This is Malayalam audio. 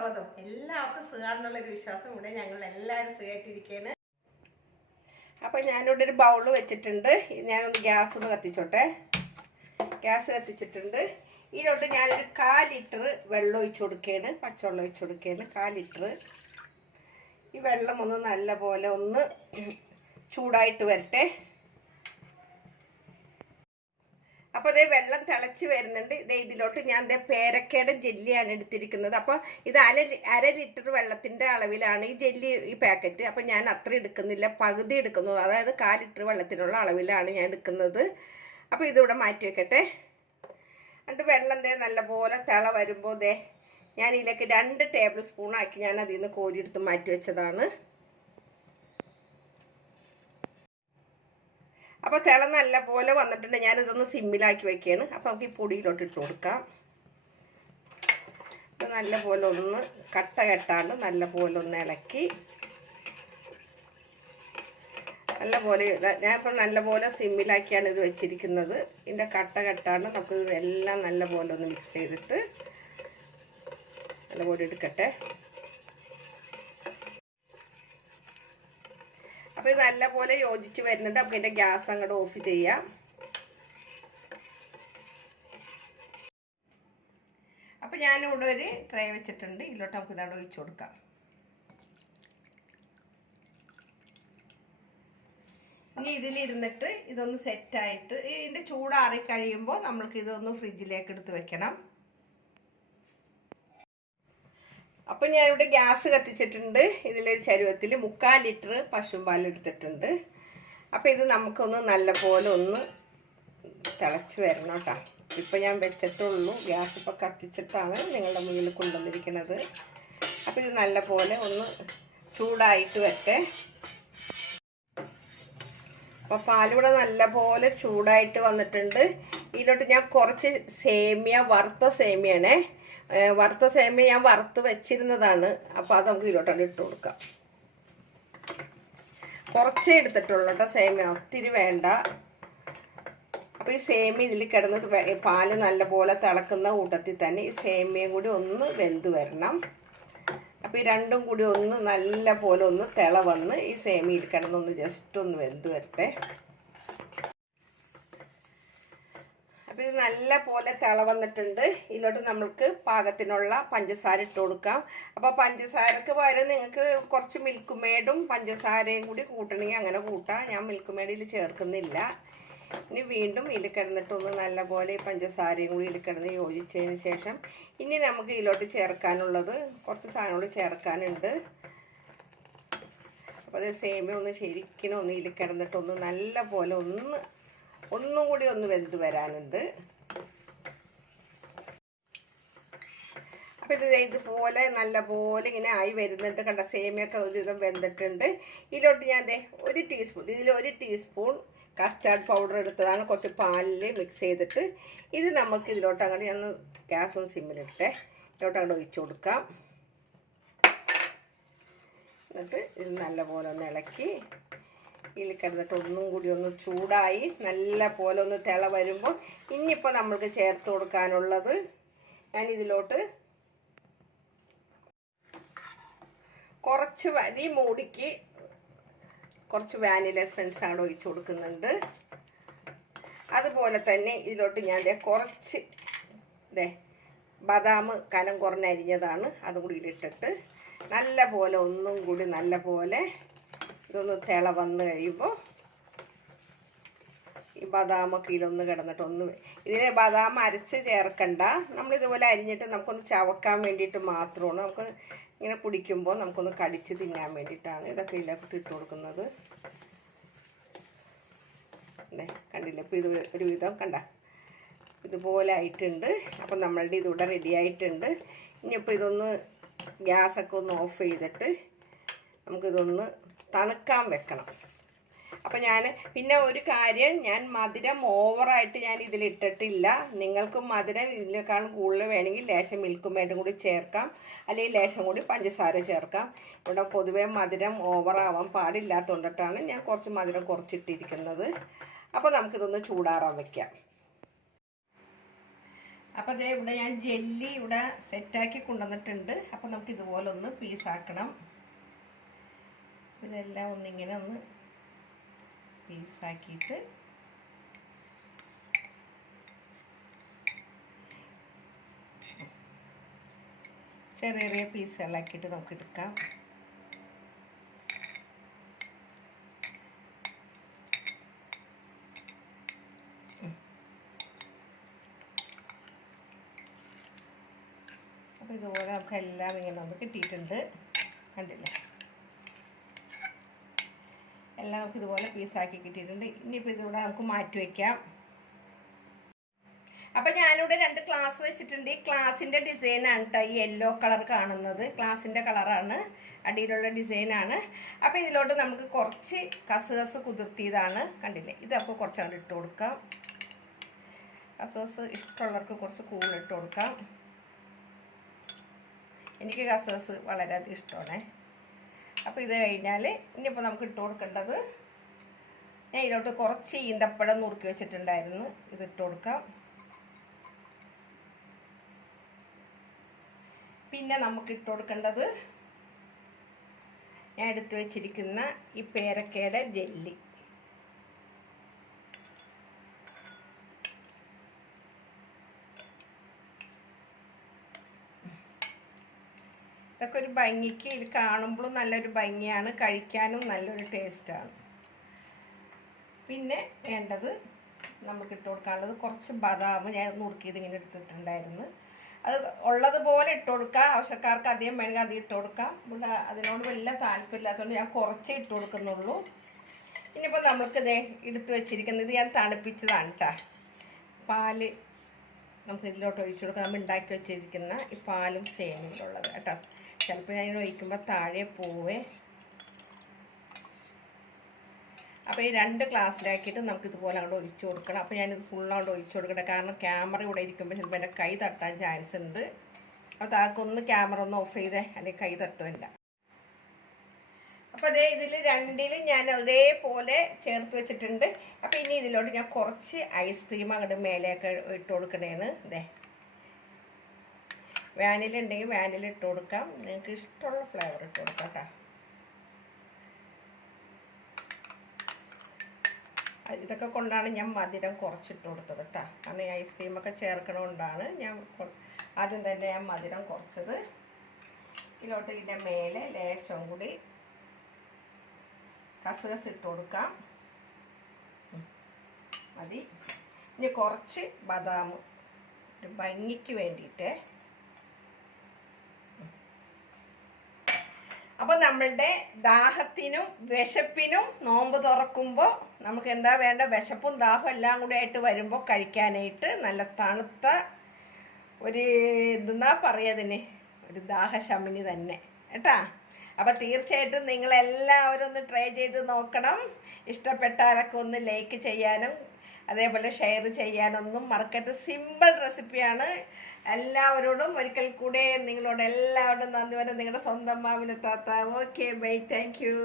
സ്വാഗതം. എല്ലാവർക്കും സുഖമാണെന്നുള്ളൊരു വിശ്വാസം. ഇവിടെ ഞങ്ങൾ എല്ലാവരും സുഖമായിട്ടിരിക്കുകയാണ്. അപ്പോൾ ഞാനിവിടെ ഒരു ബൗള് വെച്ചിട്ടുണ്ട്. ഞാനൊന്ന് ഗ്യാസ് ഒന്ന് കത്തിച്ചോട്ടെ. ഗ്യാസ് കത്തിച്ചിട്ടുണ്ട്. ഇതിലോട്ട് ഞാനൊരു 1/4 ലിറ്റർ വെള്ളം ഒഴിച്ചു കൊടുക്കുകയാണ്. പച്ചവെള്ളം ഒഴിച്ചു കൊടുക്കുകയാണ് 1/4 ലിറ്റർ. ഈ വെള്ളം ഒന്ന് നല്ലപോലെ ഒന്ന് ചൂടായിട്ട് വരട്ടെ. അപ്പോൾ ഇതേ വെള്ളം തിളച്ച് വരുന്നുണ്ട്. ഇതിലോട്ട് ഞാൻ പേരക്കയുടെ ജെല്ലിയാണ് എടുത്തിരിക്കുന്നത്. അപ്പോൾ ഇത് അര ലിറ്റർ വെള്ളത്തിൻ്റെ അളവിലാണ് ഈ ജെല്ലി, ഈ പാക്കറ്റ്. അപ്പോൾ ഞാൻ അത്ര എടുക്കുന്നില്ല, പകുതി എടുക്കുന്നു. അതായത് 1/4 ലിറ്റർ വെള്ളത്തിനുള്ള അളവിലാണ് ഞാൻ എടുക്കുന്നത്. അപ്പോൾ ഇതിവിടെ മാറ്റി വെക്കട്ടെ. എന്നിട്ട് വെള്ളം നല്ലപോലെ തിള വരുമ്പോൾ ഞാൻ ഇതിലേക്ക് 2 ടേബിൾ സ്പൂൺ ആക്കി ഞാൻ അതിൽ നിന്ന് കോരിയെടുത്ത് മാറ്റി വെച്ചതാണ്. അപ്പോൾ തിള നല്ല പോലെ വന്നിട്ടുണ്ട്. ഞാനിതൊന്ന് സിമ്മിലാക്കി വയ്ക്കുകയാണ്. അപ്പോൾ നമുക്ക് ഈ പൊടിയിലോട്ട് ഇട്ട് കൊടുക്കാം. ഇത് നല്ലപോലെ ഒന്ന് കട്ട കെട്ടാണ്ട് നല്ലപോലെ ഒന്ന് ഇളക്കി നല്ലപോലെ, ഞാനിപ്പോൾ നല്ലപോലെ സിമ്മിലാക്കിയാണ് ഇത് വെച്ചിരിക്കുന്നത്. ഇതിൻ്റെ കട്ട കെട്ടാണ്ട് നമുക്ക് എല്ലാം നല്ലപോലെ ഒന്ന് മിക്സ് ചെയ്തിട്ട് നല്ലപോലെ എടുക്കട്ടെ. അപ്പോൾ ഇത് നല്ലപോലെ യോജിച്ച് വരുന്നുണ്ട്. അപ്പോൾ ഇതിൻ്റെ ഗ്യാസ് അങ്ങോട്ട് ഓഫ് ചെയ്യാം. അപ്പോൾ ഞാനിവിടെ ഒരു ട്രേ വെച്ചിട്ടുണ്ട്. ഇതിലോട്ട് നമുക്ക് ഇതവിടെ ഒഴിച്ചു കൊടുക്കാം. ഇനി ഇതിലിരുന്നിട്ട് ഇതൊന്ന് സെറ്റായിട്ട് ഇതിൻ്റെ ചൂടാറി കഴിയുമ്പോൾ നമ്മൾക്ക് ഇതൊന്ന് ഫ്രിഡ്ജിലേക്ക് എടുത്ത് വെക്കണം. അപ്പം ഞാനിവിടെ ഗ്യാസ് കത്തിച്ചിട്ടുണ്ട്. ഇതിലൊരു ചരുവത്തിൽ 3/4 ലിറ്റർ പശുമ്പാൽ എടുത്തിട്ടുണ്ട്. അപ്പോൾ ഇത് നമുക്കൊന്ന് നല്ലപോലെ ഒന്ന് തിളച്ച് വരണം കേട്ടോ. ഇപ്പം ഞാൻ വെച്ചിട്ടുള്ളൂ, ഗ്യാസ് ഇപ്പോൾ കത്തിച്ചിട്ടാണ് നിങ്ങളുടെ മുന്നിൽ കൊണ്ടുവന്നിരിക്കുന്നത്. അപ്പോൾ ഇത് നല്ലപോലെ ഒന്ന് ചൂടായിട്ട് വരട്ടെ. അപ്പോൾ പാലിവിടെ നല്ലപോലെ ചൂടായിട്ട് വന്നിട്ടുണ്ട്. ഇതിലോട്ട് ഞാൻ കുറച്ച് സേമിയ, വറുത്ത സേമിയാണേ. വറുത്ത സേമിയ ഞാൻ വറുത്ത് വെച്ചിരുന്നതാണ്. അപ്പോൾ അത് നമുക്ക് ഇതിലോട്ടാണ് ഇട്ട് കൊടുക്കാം. കുറച്ചേ എടുത്തിട്ടുള്ളൂ കേട്ടോ സേമിയ, ഒത്തിരി വേണ്ട. അപ്പോൾ ഈ സേമിയ ഇതിൽ കിടന്ന് പാല് നല്ലപോലെ തിളക്കുന്ന കൂട്ടത്തിൽ തന്നെ ഈ സേമിയയും കൂടി ഒന്ന് വെന്ത് വരണം. അപ്പോൾ ഈ രണ്ടും കൂടി ഒന്ന് നല്ല പോലെ ഒന്ന് തിള വന്ന് ഈ സേമിയയിൽ കിടന്നൊന്ന് ജസ്റ്റ് ഒന്ന് വെന്ത് വരട്ടെ. അപ്പോൾ ഇത് നല്ല പോലെ തിള വന്നിട്ടുണ്ട്. ഇതിലോട്ട് നമ്മൾക്ക് പാകത്തിനുള്ള പഞ്ചസാര ഇട്ട് കൊടുക്കാം. അപ്പോൾ പഞ്ചസാരക്ക് പകരം നിങ്ങൾക്ക് കുറച്ച് മിൽക്ക് മേഡും പഞ്ചസാരയും കൂടി കൂട്ടണമെങ്കിൽ അങ്ങനെ കൂട്ടാം. ഞാൻ മിൽക്ക് മേഡിൽ ചേർക്കുന്നില്ല. ഇനി വീണ്ടും ഇതിൽ കിടന്നിട്ടൊന്ന് നല്ലപോലെ ഈ പഞ്ചസാരയും കൂടി ഇതിൽ കിടന്ന് യോജിച്ചതിന് ശേഷം ഇനി നമുക്ക് ഇതിലോട്ട് ചേർക്കാനുള്ളത് കുറച്ച് സാധനങ്ങൾ ചേർക്കാനുണ്ട്. അപ്പോൾ അത് സേമിയ ഒന്ന് ശരിക്കും ഒന്ന് ഇതിൽ കിടന്നിട്ടൊന്ന് നല്ല പോലെ ഒന്നും കൂടി ഒന്ന് വെന്ത് വരാനുണ്ട്. അപ്പോൾ ഇതുപോലെ നല്ലപോലെ ഇങ്ങനെ ആയി വരുന്നുണ്ട്. കണ്ട സേമിയൊക്കെ ഒരുവിധം വെന്തിട്ടുണ്ട്. ഇതിലോട്ട് ഞാൻ 1 ടീസ്പൂൺ, ഇതിൽ 1 ടീസ്പൂൺ കസ്റ്റാർഡ് പൗഡർ എടുത്തതാണ്. കുറച്ച് പാലിൽ മിക്സ് ചെയ്തിട്ട് ഇത് നമുക്ക് ഇതിലോട്ട് അങ്ങോട്ട് ഞാൻ ഗ്യാസ് ഒന്ന് സിമ്മിലിട്ടെ ഇതിലോട്ട് അങ്ങോട്ട് ഒഴിച്ചു കൊടുക്കാം. എന്നിട്ട് ഇത് നല്ലപോലെ ഒന്ന് ഇളക്കി ഇതിൽ കിടന്നിട്ട് ഒന്നും കൂടി ഒന്ന് ചൂടായി നല്ല പോലെ ഒന്ന് തിള വരുമ്പോൾ ഇനിയിപ്പോൾ നമ്മൾക്ക് ചേർത്ത് കൊടുക്കാനുള്ളത് ഞാൻ ഇതിലോട്ട് കുറച്ച് ഈ മൂടിക്ക് കുറച്ച് വാനില എസൻസ് ആണ് ഒഴിച്ചു കൊടുക്കുന്നുണ്ട്. അതുപോലെ തന്നെ ഇതിലോട്ട് ഞാൻ കുറച്ച് ബദാം കനം കുറഞ്ഞരിഞ്ഞതാണ് അതും കൂടി ഇതിലിട്ടിട്ട് നല്ല പോലെ ഒന്നും കൂടി നല്ല പോലെ ഇതൊന്ന് തിള വന്ന് കഴിയുമ്പോൾ ഈ ബദാമൊക്കെ ഇതിലൊന്ന് കിടന്നിട്ട് ഇതിനെ ബദാം അരച്ച് ചേർക്കണ്ട. നമ്മളിതുപോലെ അരിഞ്ഞിട്ട് നമുക്കൊന്ന് ചവക്കാൻ വേണ്ടിയിട്ട് മാത്രമാണ്. നമുക്ക് ഇങ്ങനെ കുടിക്കുമ്പോൾ നമുക്കൊന്ന് കടിച്ച് തിന്നാൻ വേണ്ടിയിട്ടാണ് ഇതൊക്കെ ഇതിലേക്ക് ഇട്ട് കൊടുക്കുന്നത്. കണ്ടില്ല, ഇപ്പോൾ ഇത് ഒരുവിധം കണ്ട ഇതുപോലെ ആയിട്ടുണ്ട്. അപ്പം നമ്മളുടെ ഇതിവിടെ റെഡി ആയിട്ടുണ്ട്. ഇനിയിപ്പോൾ ഇതൊന്ന് ഗ്യാസൊക്കെ ഒന്ന് ഓഫ് ചെയ്തിട്ട് നമുക്കിതൊന്ന് തണുക്കാൻ വെക്കണം. അപ്പം ഞാൻ പിന്നെ ഒരു കാര്യം, ഞാൻ മധുരം ഓവറായിട്ട് ഞാൻ ഇതിലിട്ടിട്ടില്ല. നിങ്ങൾക്ക് മധുരം ഇതിനേക്കാളും കൂടുതൽ വേണമെങ്കിൽ ലേശം മിൽക്ക് മേഡും കൂടി ചേർക്കാം, അല്ലെങ്കിൽ ലേശം കൂടി പഞ്ചസാര ചേർക്കാം. ഇവിടെ പൊതുവേ മധുരം ഓവറാവാൻ പാടില്ലാത്തതുകൊണ്ടിട്ടാണ് ഞാൻ കുറച്ച് മധുരം കുറച്ചിട്ടിരിക്കുന്നത്. അപ്പോൾ നമുക്കിതൊന്ന് ചൂടാറാൻ വയ്ക്കാം. അപ്പോൾ അതേ ഇവിടെ ഞാൻ ജെല്ലി ഇവിടെ സെറ്റാക്കി കൊണ്ടുവന്നിട്ടുണ്ട്. അപ്പോൾ നമുക്ക് ഇതുപോലെ ഒന്ന് പീസാക്കണം. ഇതെല്ലാം ഒന്നിങ്ങനെ ഒന്ന് പീസാക്കിയിട്ട് ചെറിയ ചെറിയ പീസുകളാക്കിയിട്ട് നമുക്ക് എടുക്കാം. അപ്പോൾ ഇതുപോലെ നമുക്ക് എല്ലാം ഇങ്ങനെ ഒന്ന് കിട്ടിയിട്ടുണ്ട്. കണ്ടില്ലേ, എല്ലാം നമുക്ക് ഇതുപോലെ പീസാക്കി കിട്ടിയിട്ടുണ്ട്. ഇനിയിപ്പോൾ ഇതിവിടെ നമുക്ക് മാറ്റി വയ്ക്കാം. അപ്പം ഞാനിവിടെ 2 ഗ്ലാസ് വെച്ചിട്ടുണ്ട്. ഈ ഗ്ലാസിൻ്റെ ഡിസൈനാണ് കേട്ടോ ഈ യെല്ലോ കളർ കാണുന്നത്. ഗ്ലാസിൻ്റെ കളറാണ്, അടിയിലുള്ള ഡിസൈനാണ്. അപ്പോൾ ഇതിലോട്ട് നമുക്ക് കുറച്ച് കസുകസ് കുതിർത്തിയതാണ്. കണ്ടില്ലേ, ഇതപ്പോൾ കുറച്ച് അങ്ങോട്ട് ഇട്ട് കൊടുക്കാം. കസുകസ് ഇഷ്ടമുള്ളവർക്ക് കുറച്ച് കൂടുതൽ ഇട്ട് കൊടുക്കാം. എനിക്ക് കസുകസ് വളരെയധികം ഇഷ്ടമാണ്. അപ്പോൾ ഇത് കഴിഞ്ഞാൽ ഇനിയിപ്പോൾ നമുക്ക് ഇട്ട് കൊടുക്കേണ്ടത്, ഞാൻ ഇതിലോട്ട് കുറച്ച് ഈന്തപ്പഴം നുറുക്കി വെച്ചിട്ടുണ്ടായിരുന്നു, ഇത് ഇട്ട് കൊടുക്കാം. പിന്നെ നമുക്ക് ഇട്ട് കൊടുക്കേണ്ടത് ഞാൻ എടുത്തു വെച്ചിരിക്കുന്ന ഈ പേരക്കയുടെ ജെല്ലി. ഇതൊക്കെ ഒരു ഭംഗിക്ക്, ഇത് കാണുമ്പോഴും നല്ലൊരു ഭംഗിയാണ്, കഴിക്കാനും നല്ലൊരു ടേസ്റ്റാണ്. പിന്നെ വേണ്ടത് നമുക്ക് ഇട്ട് കൊടുക്കാനുള്ളത് കുറച്ച് ബദാം ഞാൻ നുറുക്കിയത് ഇങ്ങനെ എടുത്തിട്ടുണ്ടായിരുന്നു. അത് ഉള്ളതുപോലെ ഇട്ട് കൊടുക്കുക. ആവശ്യക്കാർക്ക് അധികം വേണമെങ്കിൽ അധികം ഇട്ട് കൊടുക്കാം. ഇവിടെ അതിനോട് വലിയ താല്പര്യമില്ലാത്തതുകൊണ്ട് ഞാൻ കുറച്ചേ ഇട്ട് കൊടുക്കുന്നുള്ളൂ. ഇനിയിപ്പോൾ നമുക്കിത് എടുത്ത് വെച്ചിരിക്കുന്നത് ഞാൻ തണുപ്പിച്ചതാണ് കേട്ടോ. പാല് നമുക്ക് ഇതിലോട്ട് ഒഴിച്ചു കൊടുക്കാം. നമ്മൾ ഉണ്ടാക്കി വെച്ചിരിക്കുന്ന ഈ പാലും സേമിയയിലുള്ളത് കേട്ടോ. ചിലപ്പോൾ ഞാൻ ഒഴിക്കുമ്പോൾ താഴെ പോവേ. അപ്പോൾ ഈ 2 ഗ്ലാസ്സിലാക്കിയിട്ട് നമുക്ക് ഇതുപോലെ അങ്ങോട്ട് ഒഴിച്ചു കൊടുക്കണം. അപ്പോൾ ഞാനിത് ഫുള്ളങ്ങോട്ട് ഒഴിച്ചു കൊടുക്കട്ടെ. കാരണം ക്യാമറ ഇവിടെ ഇരിക്കുമ്പോൾ ചിലപ്പോൾ എൻ്റെ കൈ തട്ടാൻ ചാൻസ് ഉണ്ട്. അപ്പോൾ താക്കൊന്ന് ക്യാമറ ഒന്ന് ഓഫ് ചെയ്തേ, അല്ലെങ്കിൽ കൈ തട്ടുമില്ല. അപ്പോൾ അതേ ഇതിൽ 2ലും ഞാൻ ഒരേപോലെ ചേർത്ത് വെച്ചിട്ടുണ്ട്. അപ്പോൾ ഇനി ഇതിലോട്ട് ഞാൻ കുറച്ച് ഐസ്ക്രീം അങ്ങോട്ട് മേലെയൊക്കെ ഇട്ട് കൊടുക്കണേണ്. ഇതേ വാനില ഉണ്ടെങ്കിൽ വാനില ഇട്ട് കൊടുക്കാം. നിങ്ങൾക്ക് ഇഷ്ടമുള്ള ഫ്ലേവർ ഇട്ട് കൊടുക്കാം കേട്ടോ. ഇതൊക്കെ കൊണ്ടാണ് ഞാൻ മധുരം കുറച്ചിട്ട് കൊടുത്തത് കേട്ടോ. കാരണം ഈ ഐസ്ക്രീമൊക്കെ ചേർക്കണതുകൊണ്ടാണ് ഞാൻ ആദ്യം തന്നെ ഞാൻ മധുരം കുറച്ചത്. ഇതിലോട്ട് ഇതിൻ്റെ മേലെ ലേശം കൂടി കസുകസ് ഇട്ട് കൊടുക്കാം. മതി. ഇനി കുറച്ച് ബദാം ഒരു ഭംഗിക്ക് വേണ്ടിയിട്ട്. അപ്പോൾ നമ്മളുടെ ദാഹത്തിനും വിശപ്പിനും നോമ്പ് തുറക്കുമ്പോൾ നമുക്ക് എന്താ വേണ്ട, വിശപ്പും ദാഹം എല്ലാം കൂടി ആയിട്ട് വരുമ്പോൾ കഴിക്കാനായിട്ട് നല്ല തണുത്ത ഒരു എന്താ പറയുക, ഒരു ദാഹശമനി തന്നെ കേട്ടാ. അപ്പോൾ തീർച്ചയായിട്ടും നിങ്ങളെല്ലാവരും ഒന്ന് ട്രൈ ചെയ്ത് നോക്കണം. ഇഷ്ടപ്പെട്ടാലൊക്കെ ഒന്ന് ലൈക്ക് ചെയ്യാനും അതേപോലെ ഷെയർ ചെയ്യാനൊന്നും മറക്കരുത്. സിമ്പിൾ റെസിപ്പിയാണ്. എല്ലാവരോടും ഒരിക്കൽ കൂടെ നിങ്ങളോട് എല്ലാവരോടും നന്ദി. വരെ നിങ്ങളുടെ സ്വന്തം മാവിനെ താത്ത. Okay bye, thank you.